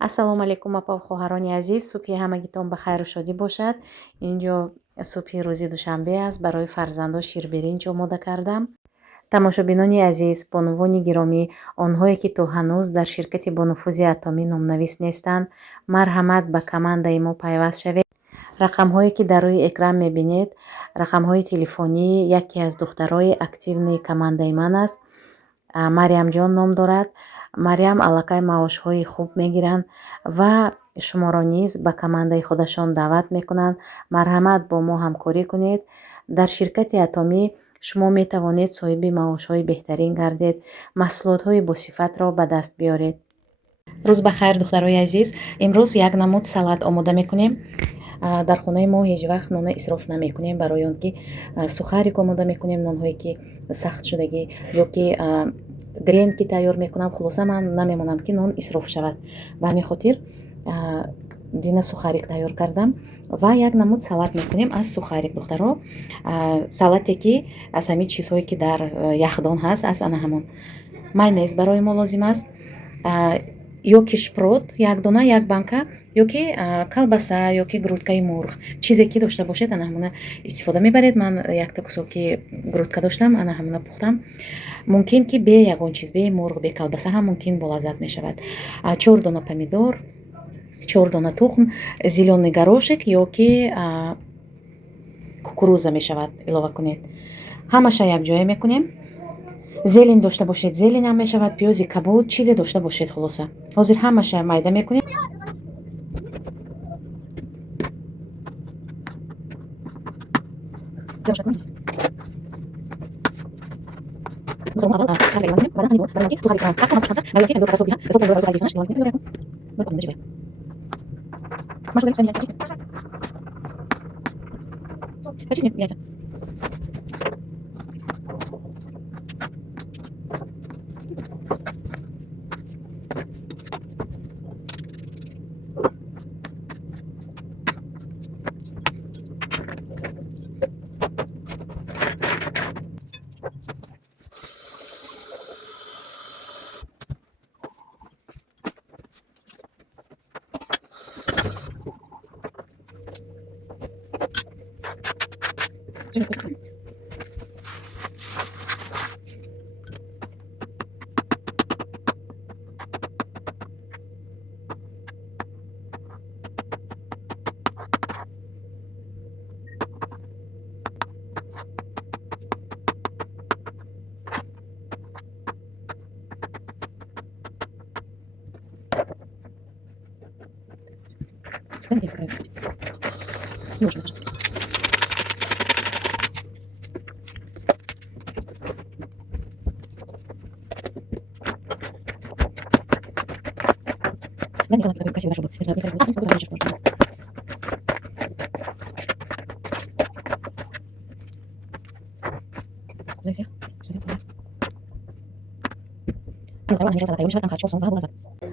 ассалому алайкум апа хоҳарони азиз, субҳи ҳамагитон ба хайру шодӣ бошад. Инҷо субҳи рӯзи душанбе аст. Барои фарзандон ширбиринҷ омода кардам. тамошобинони азиз, бонувони гиромӣ, онҳое ки то ҳанӯз дар ширкати бонуфузи атомӣ номнавис нестанд, марҳамат ба командаи мо пайваст шавед. рақамҳое ки дар рӯи экран мебинед, рақамҳои телефонии яке аз духтарои активни командаи ман аст. Мариямҷон ном дорад. Мариям аллакай маошҳои хуб мегиранд ва шуморо низ ба командаи худашон даъват мекунанд. марҳамат бо мо ҳамкорӣ кунед. дар ширкати атомӣ шумо метавонед соҳиби маошҳои беҳтарин гардед, маҳсулотҳои босифатро ба даст биёред. рӯз ба хайр духтарои азиз. имрӯз як намуд салат омода мекунем. дар хонаи мо ҳеҷ вақт нона исроф намекунем, барои он ки сухарик омода мекунем, нонҳое ки сахт шудагӣ ё ки грен ки тайёр мекунам, хулоса ман намемонам ки нон исроф шавад. ба ҳамин хотир дина сухарик тайёр кардам ва як намуд салат мекунем аз сухарик духтаро. салате ки аз ҳамин чизҳое ки дар яхдон ҳаст, аз ана ҳамон. майонез барои мо лозим аст, ё ки шпрот як дона, як банка, ё ки колбаса, ё ки грудкаи мурғ, чизе ки дошта бошед ана ҳамона истифода мебаред. ман якта кусоки грудка доштам, ана ҳамона пухтам. мумкин ки бе ягон чиз, бе мурғ, бе колбаса ҳам мумкин болаззат мешавад. 4 дона помидор, 4 дона тухм, зелёный горошек ё ки кукуруза мешавад илова кунед. ҳамаша якҷоя мекунем. зелен дошта бошед, зелен ҳам мешавад, пиёзи кабуд, чизе дошта бошед хулоса. ҳозир ҳамаша майда мекунем.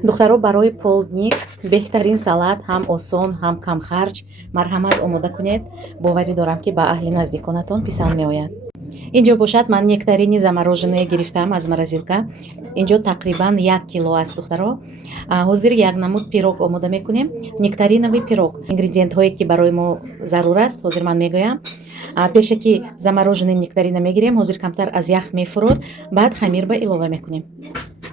духтаро барои полдник беҳтарин салат, ҳам осон, ҳам камхарҷ, марҳамат омода кунед. боварӣ дорам ки ба аҳли наздиконатон писанд меояд. инҷо бошад, ман нектарини замороженное гирифтам аз морозилка. инҷо тақрибан 1 кило аст духтаро. ҳозир як намуд пирог омода мекунем. нектаринови пирог. ингредиентҳое ки барои мо зарур аст ҳозир ман мегӯям. пеше ки замороженный нектарина мегирем, ҳозир камтар аз ях мефурод, баъд хамирба илова мекунем.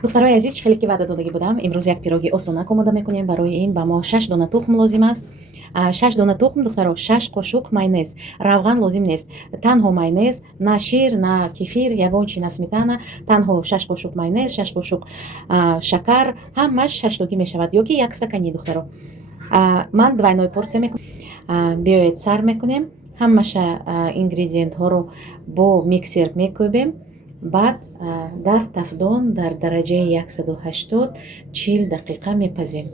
духтарои азиз, хеле ки ваъда додагӣ будам, имрӯз як пироги осонак омода мекунем. барои ин ба мо 6 дона тухм лозим аст. 6 дона тухм духтаро, 6 қошуқ майонез, равған лозим нест. танҳо майонез, на шир, на кефир, ягон чи на сметана, танҳо 6 қошуқ майонез, 6 қошуқ шакар, ҳамаш 6 токи мешавад, ё ки 1 стакани духтаро. ман двойной порсия мекунам. биёед сар мекунем. ҳамаша ингредиентҳоро бо миксер мекӯбем. баъд дар тафдон дар дараҷаи 180 40 дақиқа мепазем.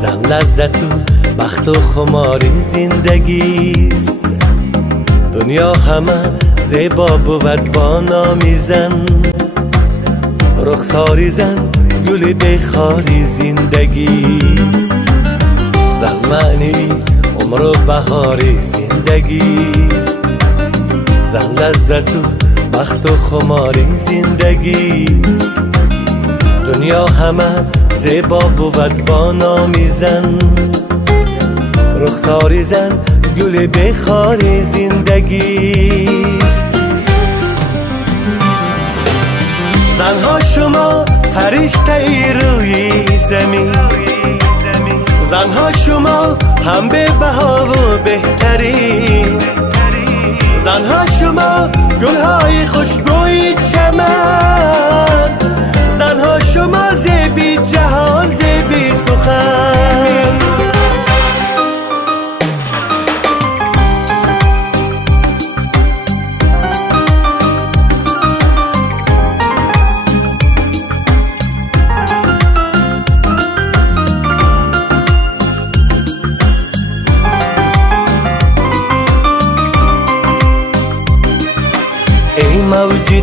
زن لذت و بخت و خمار زندگیست. دنیا همه زیبا بود با نامی زن. رخساری زن گل بخاری زندگیست. زن معنی عمر و بهار زندگیست. زن لذت و بخت و خمار زندگیست. دنیا همه زیبا بود با نامی زن رخساری زن گل بخاری زندگیست زنها شما فرشته ای روی زمین زنها شما هم به بها و بهترین زنها شما گلهای خوشبوی چمن زنها شما زیبی جهان زیبی سخن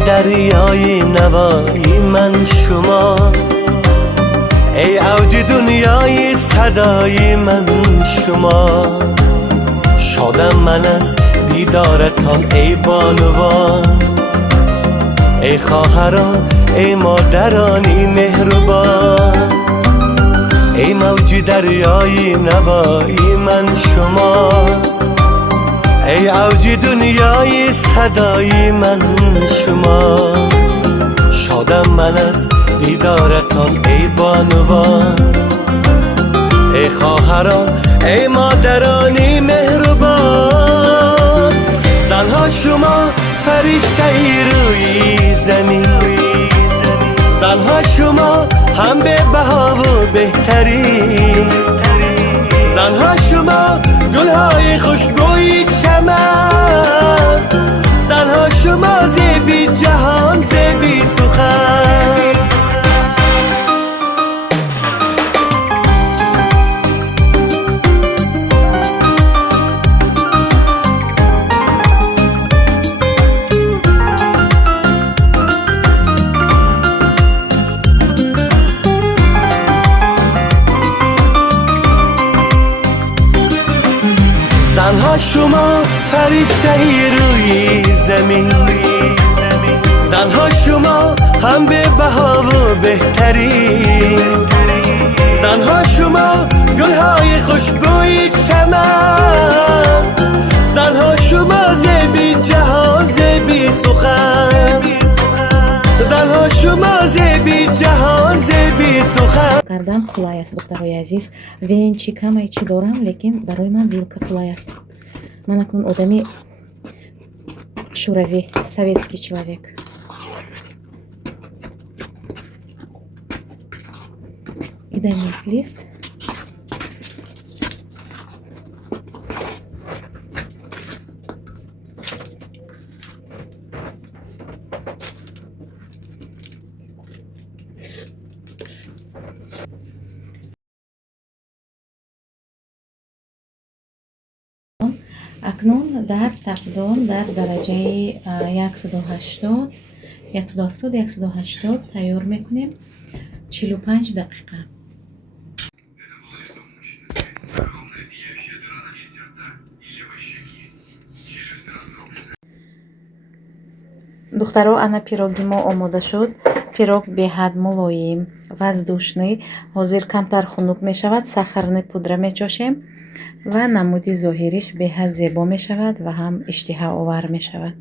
دریای نوایی من شما ای اوج دنیای صدای من شما شادم من از دیدارتان ای بانوان ای خواهران ای مادرانی مهربان ای موج دریای نوایی من شما ای اوج دنیای صدای من شما شادم من از دیدارتان ای بانوان ای خواهران ای مادرانی مهربان زنها شما فرشته ای روی زمین زنها شما هم به بها و بهترین زنها شما گلهای خوشبوی چمن زنها شما زیبی جهان زیبی سخن زنها شما فرشته ای روی زمین زنها شما هم به بها و بهترین زنها شما گلهای خوشبوی چمن زنها شما زیبی جهان زیبی سخن زنها شما زیبی جهان زیبی سخن кардам қулай аст духтарои азиз вен чи камай чи дорам лекин барои ман вилка қулай аст ман акнун одами шӯравӣ советский человек идай лист акнун дар тақдом дар дараҷаи 170 тайёр мекунем 45 дақиқа духтаро ана пироги мо омода шуд пирог беҳад мулоим воздушный ҳозир камтар хунук мешавад сахарни пудра мечошем ва намуди зоҳириш беҳад зебо мешавад ва ҳам иштиҳоовар мешавад